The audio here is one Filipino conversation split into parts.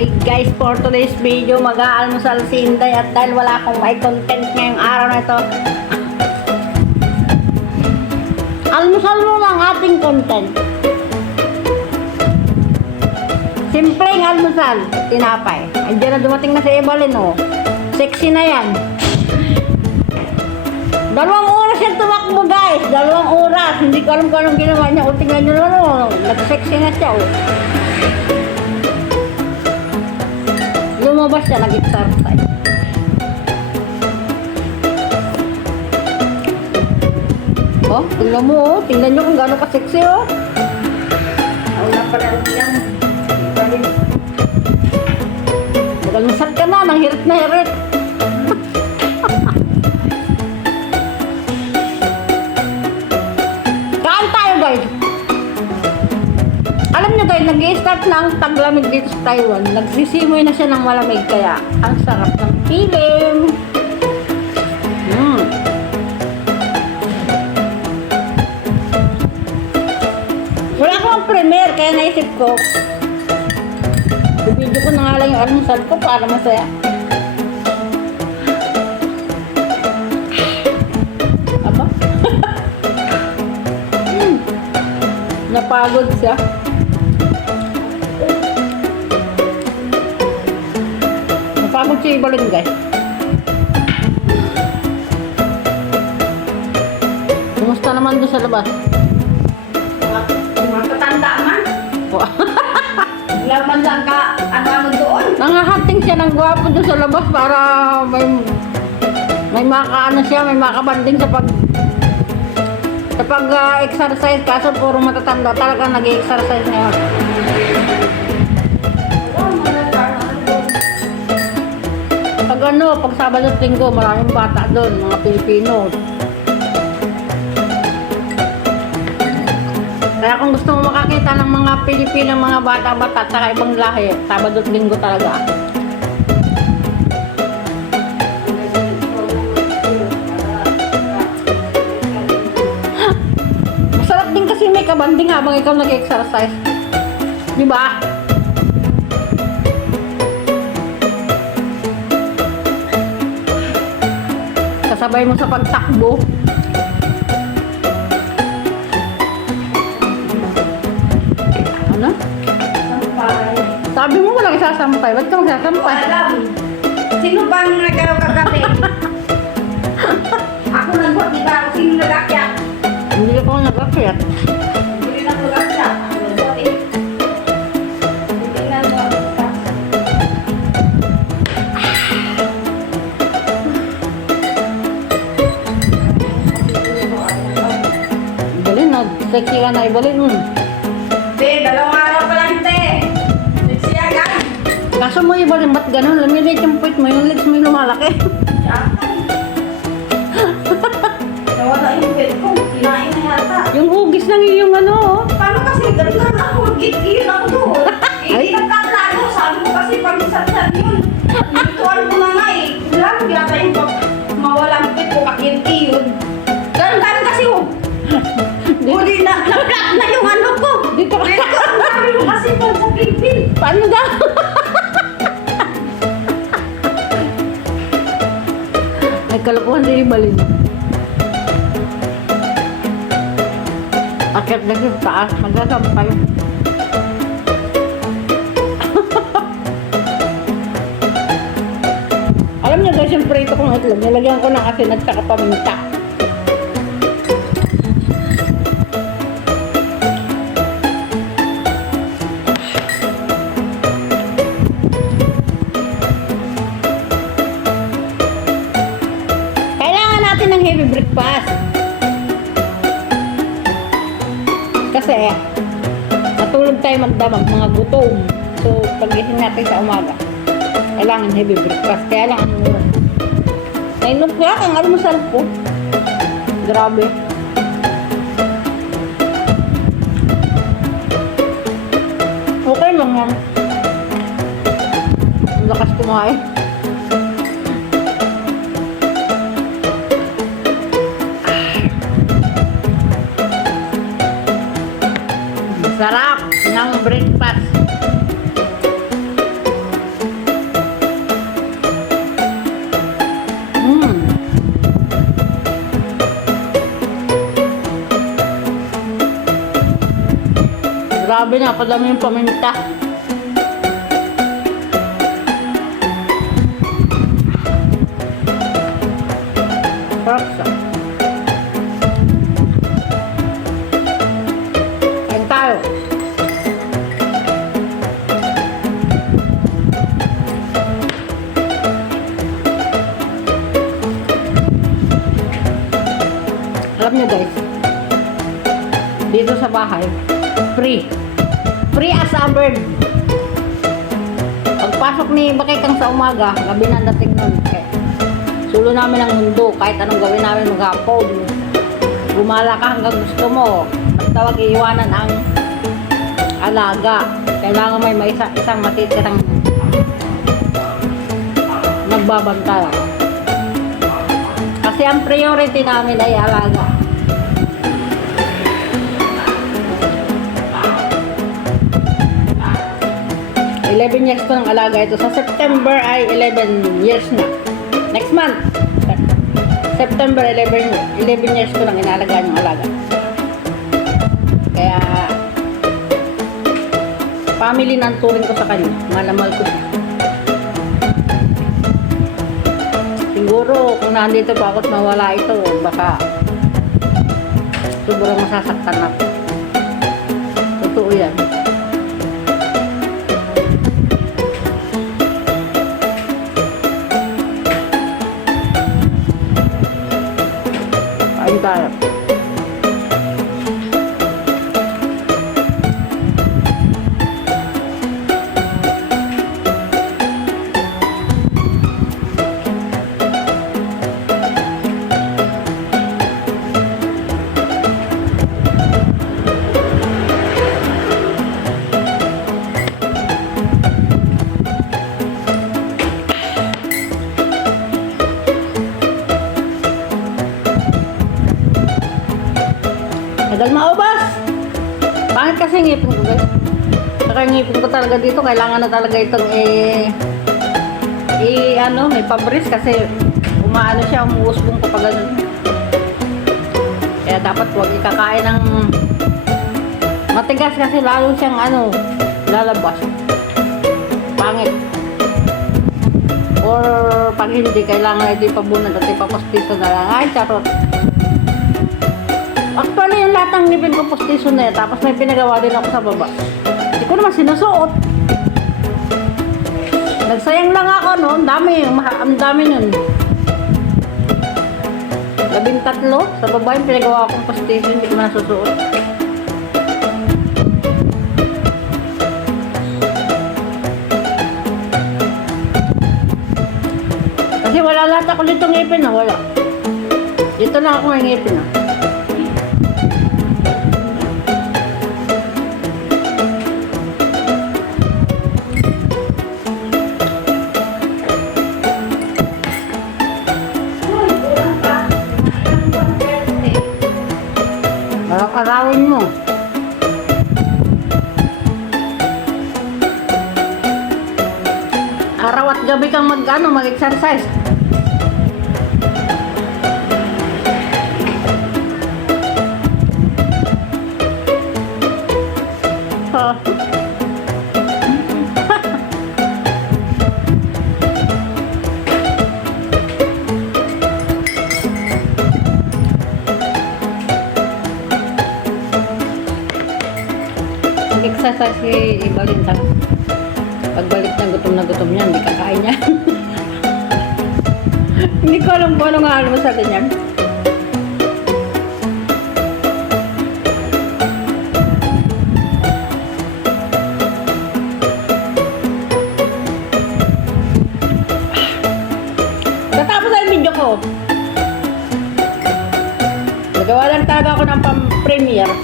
Hi guys, for today's video, mag-aalmusal si Inday at dahil wala akong may content ngayong araw na ito, almusal mo lang ating content. Simpleng almusal, tinapay. Andiyan na dumating na si Evelyn, oh. Sexy na yan. 2 oras yan tumakbo guys, 2 oras. Hindi ko alam kung anong ginawa niya. O tingnan nyo naman, oh. Nag-sexy na siya, oh. Lumabas siya, nag-exercise. Oh, tingnan mo, oh. Tingnan nyo kung gano'n ka-sexy, oh. Wala pa lang yan. Nag-almusal ka na, nang hirit na hirit. Kain tayo, guys. Alam nyo guys, nag-i-start na ang taglamig dito sa Taiwan. Nagsisimoy na siya ng malamig kaya ang sarap ng feeling. Wala akong premiere kaya naisip ko i-video ko na nga lang yung almusal ko para masaya. Aba? Napagod siya. Napagod siya ibalin guys. Kumusta naman doon sa labas? Matatanda man. Laman lang ka, ano doon? Nangahating siya ng gwapo doon sa labas para may makaano siya, may makabanding sa exercise kaso puro matatanda talaga nag-exercise ngayon. Pag Sabado at Linggo, maraming bata doon, mga Pilipino. Kaya kung gusto mo makakita ng mga Pilipino, mga bata-bata at saka ibang lahi, Sabado at Linggo talaga. Masarap din kasi may kabanding habang ikaw nag-exercise. Di ba? Kasabay mo sa pagtakbo. Ano? Sampay. Sabi mo walang isasampay. Ba't ka magsasampay? Alam. Sino bang nagkaroon kagabi? Ako nag-work, di ba? Sino nag-akyat? Hindi ako nag-akyat. Hindi rin ako nag-akyat. Ako nag-work eh. Hindi na nag-akyat. Ibalin, nag-sexy ka na. Ibalin mo. Be, 2 araw pa lang te. Sexy agad. Kaso mo ibalin, ba't ganun? Lamilit yung puwit mo, yung legs mo yung lumalaki. Nawala yung bed ko. Kinain na yata. Yung hugis ng iyong ano, oh. Paano kasi ganito na ako? Git-git ako doon. Hindi nagtaklaro. Sabi mo kasi pag-isat-sat yun. Nituan ko na nga eh. Wala mo yata yung mawalang pit ko kakirti yun. Ganun kasi oh. Uli na, na-block na yung ano ko. Dito ka. Dito ang dami mo kasi pang sa pin-pin. Paano daw? Ay, kalokohan din ibalin. Akit na siya sa taas, magsasampay. Alam niyo guys, yung prito kong itlog, nilagyan ko ng asin at saka paminta. Kailangan natin ng heavy breakfast. Kasi matulog tayo magdamag, mga gutom. So, pagising natin sa umaga, kailangan heavy breakfast. Kaya lang ang mura. 9 o'clock ang almusal ko. Grabe. Okay lang yan. Ang lakas kumain. Sarap ng breakfast. Sabi niya, padami yung paminta. Sarap siya. Kain tayo. Alam niyo guys, dito sa bahay, free. Free as a bird. Pagpasok ni Bakekang sa umaga, gabi na dating nun. Sulo namin ang mundo, kahit anong gawin namin maghapon. Gumala ka hanggang gusto mo. Basta wag iiwanan ang alaga. Kailangan may isang matitirang nagbabantay. Kasi ang priority namin ay alaga. $11 years ko ng alaga ito. Sa September ay 11 years na. Next month, September 11 years ko lang inalagaan yung alaga. Kaya, family na ang turing ko sa kanya. Malamal ko siya. Siguro, kung nandito pa ako't mawala ito, baka sobrang masasaktan ako. Totoo yan. Kain tayo. Tagal maubos. Bakit kasi ngipin ko guys? Saka yung ngipin ko talaga dito, kailangan na talaga itong may pabris kasi umaano siya, umuusbong ko pa ganun. Kaya dapat huwag ikakain ng matigas kasi lalo siyang lalabas. Pangit. Or pag hindi, kailangan hindi pabunan at ipapostiso na lang. Ay, charot. Actually, yung lahat ng ngipin ko postiso na yan. Tapos may pinagawa din ako sa baba. Hindi ko naman sinusuot. Nagsayang lang ako, no? Ang dami nun. 13 sa baba yung pinagawa akong postiso. Hindi ko man nasusuot. Kasi wala lahat ako dito ngipin, na wala. Dito lang ako may ngipin, na. Arawin mo. Araw at gabi kang mag-exercise. Oh. Exercise si Balintang. Pagbalik na gutom niya, hindi kakain niya. Hindi ko alam kung ano nga sa niyan. Natapos na yung video ko. Nagawa lang talaga ako ng pang-premiere.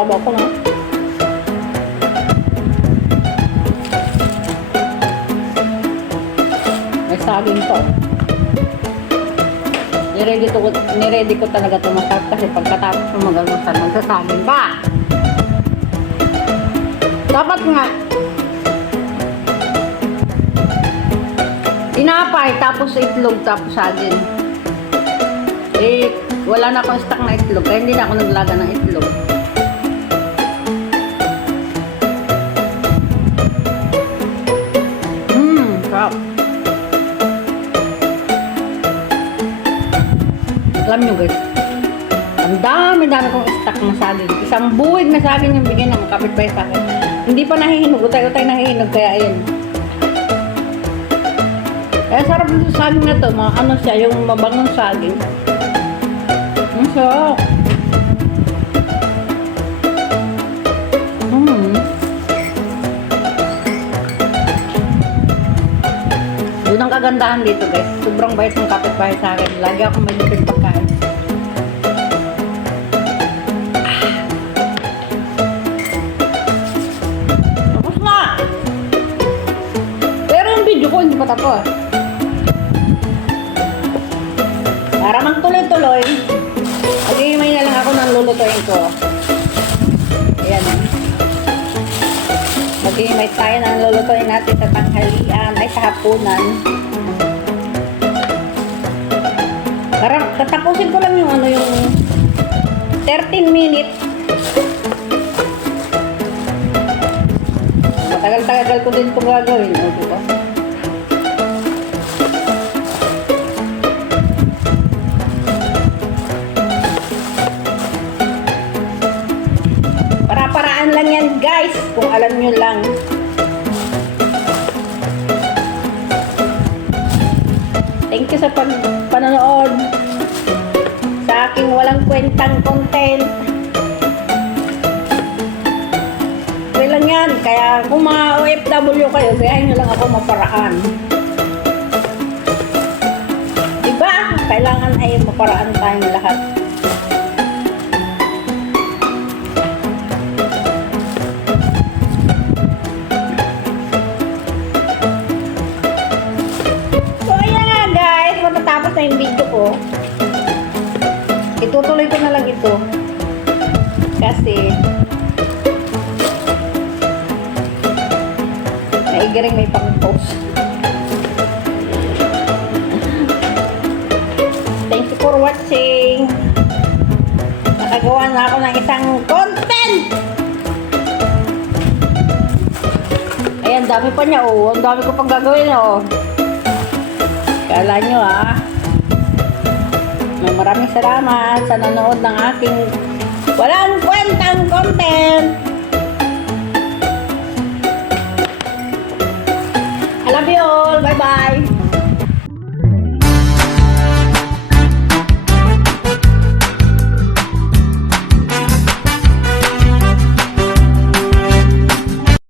Tama ko nga. May saging pa. Niready ko talaga ito masarap kasi pagkatapos mo mag-almusal, magsasaging ka. Dapat nga tinapay, tapos itlog, tapos saging. Eh, wala na akong stock na itlog, kaya hindi na ako naglaga ng itlog. Sarap. Alam nyo guys, ang dami-dami kong stock na saging. Isang buwig na saging yung bigyan ng kapitbahay sa akin. Hindi pa nahihinog, utay-utay nahihinog, kaya ayan. Kaya sarap nito saging na to, mga ano siya, yung mabangong saging. Ang sarap. Yun ang kagandahan dito guys. Sobrang bait ng kapitbahay sa akin. Lagi akong may lupit pagkain. Tapos na! Pero yung video ko hindi pa tapos. Para magtuloy-tuloy, mag-iimay na lang ako ng lulutuin ko. Ayan. Mag-iimay tayo ng lulutuin natin sa tanghalian ay sa hapunan. Parang tatapusin ko lang yung ano yung 13 minutes. Matagal-tagal ko din ito gagawin. O, diba? Para-paraan lang yan guys, kung alam nyo lang. Thank you sa panonood sa aking walang kwentang content. Okay lang yan, kaya kung mga OFW kayo, gayahin nyo lang ako maparaan. Diba? Kailangan ay maparaan tayong lahat. Tapos na yung video ko, itutuloy ko na lang ito kasi naigaring may pang-post. Thank you for watching. Nakagawa na ako ng isang content. Ayan, dami pa niya oh. Ang dami ko pang gagawin oh. Kala nyo maraming salamat sa nanood ng aking walang kwentang content.